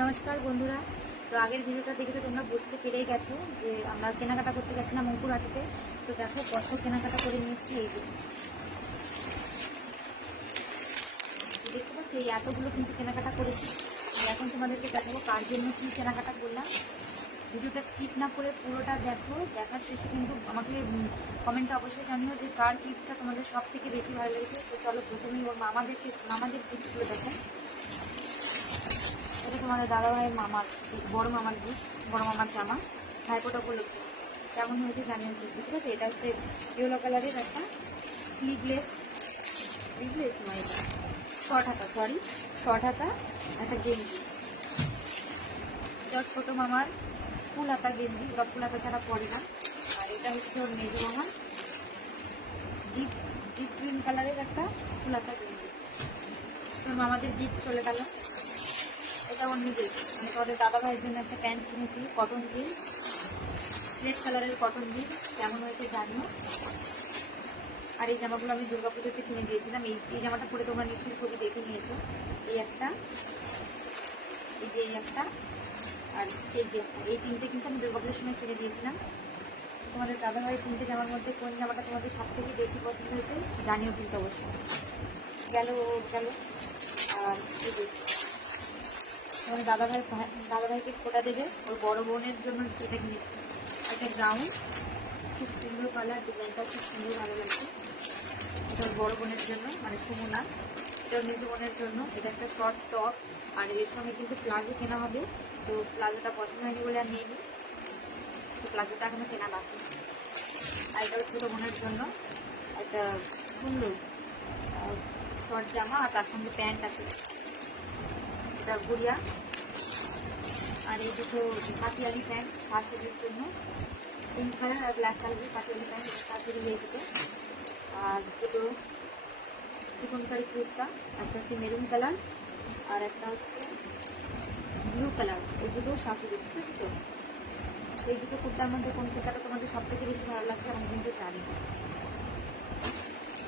নমস্কার বন্ধুরা। তো আগের ভিডিওটা দেখে তো তোমরা বুঝতে পেরেই গেছো যে আমরা কেনাকাটা করতে গেছিলাম অঙ্কুরহাটিতে। তো দেখো কত কেনাকাটা করে নিয়েছি। এই যে দেখতে পাচ্ছ, এই এতগুলো কিন্তু কেনাকাটা করেছি। এখন তোমাদেরকে দেখাবো কার জন্য কী কেনাকাটা করলাম। ভিডিওটা স্কিপ না করে পুরোটা দেখো। দেখার শেষে কিন্তু আমাকে কমেন্টে অবশ্যই জানিও যে কার গিফটটা তোমাদের সব থেকে বেশি ভালো লেগেছে। তো চলো প্রথমেই ওর মামাদের গিফটগুলো দেখো। এটা তোমাদের দাদাভাইয়ের মামার, বড় মামার গিফট, বড় মামার জামা, ভাইফোঁটা উপলক্ষে। কেমন হয়েছে জানিয়ে ঠিক আছে। এটা হচ্ছে ইয়েলো কালারের একটা স্লিভলেস নয়, এটা শর্ট হাতা একটা গেঞ্জি। এটা ছোটো মামার ফুল হাতা গেঞ্জি, ওরা ফুল হাতা ছাড়া পরে না। আর এটা হচ্ছে ওর মেজো মামার ডিপ গ্রিন কালারের একটা ফুল হাতা গেঞ্জি। তোর মামাদের গিফট চলে গেল। এটা ওর নিজের, মানে তোমাদের দাদা ভাইয়ের জন্য একটা প্যান্ট কিনেছি, কটন জিন্স, স্লেট কালারের কটন জিন্স। কেমন হয়েছে জানিও। আর এই জামাগুলো আমি দুর্গাপুজোতে কিনে দিয়েছিলাম। এই জামাটা পরে তোমরা নিশ্চয়ই ছবি দেখে নিয়েছো। এই একটা, এই একটা, আর এই তিনটে কিন্তু আমি দুর্গাপুজোর সময় কিনে দিয়েছিলাম। তোমাদের দাদা ভাইয়ের তিনটে জামার মধ্যে কোন জামাটা তোমাদের সব থেকে বেশি পছন্দ হয়েছে জানিও কিন্তু অবশ্যই। গেল। আর এই যে আমাদের দাদাভাইকে ফোটা দেবে, ওর বড় বোনের জন্য এটা কিনেছি। একটা গ্রাউন্ড, খুব সুন্দর কালার, ডিজাইনটা খুব সুন্দর, ভালো লাগছে। এটা ওর বড় বোনের জন্য, মানে সুমনা। এটা ওর নিজ বোনের জন্য। এটা একটা শর্ট টপ, আর এর সঙ্গে কিন্তু প্লাজো কেনা হবে। তো প্লাজোটা পছন্দ হয়নি বলে আর নিইনি, তো প্লাজোটা এখনো কেনা বাকি। আর এটা হচ্ছে ছোটো বোনের জন্য একটা সুন্দর শর্ট জামা, আর তার সঙ্গে প্যান্ট আছে, এটা গুড়িয়া। আর এই দুটো পাতিয়ালি প্যান্ট শাশুড়ির জন্য, পিঙ্ক কালার আর ব্ল্যাক কালারের পাতিয়ালি প্যান্ট শাশুড়ি হয়ে যেতে। আর দুটো চিকনকারি কুর্তা, একটা হচ্ছে মেরুন কালার আর একটা হচ্ছে ব্লু কালার। এই দুটো শাশুড়ি, ঠিক আছে। তো এই দুটো কুর্তার মধ্যে কোন কুর্তাটা তোমাদের সব থেকে বেশি ভালো লাগছে আমি কিন্তু জানি না।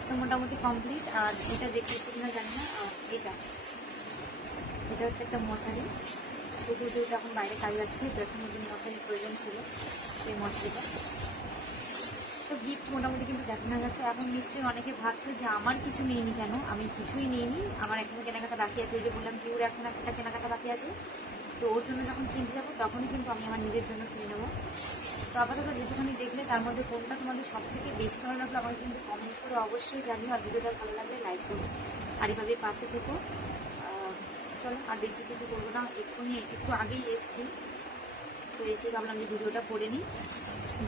তো মোটামুটি কমপ্লিট। আর এটা দেখতেছি কিনা জানি না। আর এটা হচ্ছে একটা মশারি। যেহেতু এখন বাইরে কাজ যাচ্ছে, তো এখন যদি মশারির প্রয়োজন ছিল, সেই মশারিটা। তো গিফট মোটামুটি কিন্তু দেখানো গেছে। এখন নিশ্চয়ই অনেকে ভাবছো যে আমার কিছু নিইনি কেন। আমি কিছুই নিইনি, আমার এখন কেনাকাটা বাকি আছে। ওই যে বললাম পিউর এখন একটা কেনাকাটা বাকি আছে। তো ওর জন্য যখন কিনতে যাবো তখনই কিন্তু আমি আমার নিজের জন্য কিনে নেবো। তো আপাতত যেটুখানি দেখলে তার মধ্যে কোনটা তোমাদের সব থেকে বেশি ভালো লাগলো আমাকে কিন্তু কমেন্ট করে অবশ্যই জানিও। আর ভিডিওটা ভালো লাগলে লাইক করো, আর এভাবে পাশে থেকো। চলো আর বেশি কিছু করবো না, একটু আগেই এসছি, তো এসেই ভাবলাম যে ভিডিওটা করে নিই।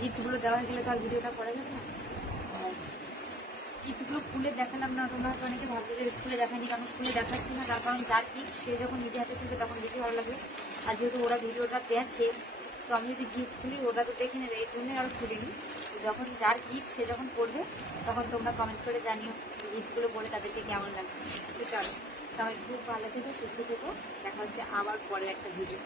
গিফটগুলো দেওয়া গেলে তো আর ভিডিওটা করা যাবে না। গিফটগুলো খুলে দেখালাম না, তোমরা হয়তো অনেকে ভাবছো যে খুলে দেখানি কেন। খুলে দেখাচ্ছি না তার কারণ যার গিফট সে যখন নিজে হাতে তুলবে তখন বেশি ভালো লাগে। আর যেহেতু ওরা ভিডিওটা দেখে, তো আমি যদি গিফট খুলি ওরা তো দেখে নেবে, এর জন্যই আরও খুলিনি। যখন যার গিফট সে যখন পড়বে তখন তোমরা কমেন্ট করে জানিও গিফটগুলো পড়ে তাদেরকে কেমন লাগছে। তো চলো, সবাই খুব ভালো থেকো, সুস্থ থেকো। দেখা হচ্ছে আবার পরের একটা ভিডিও।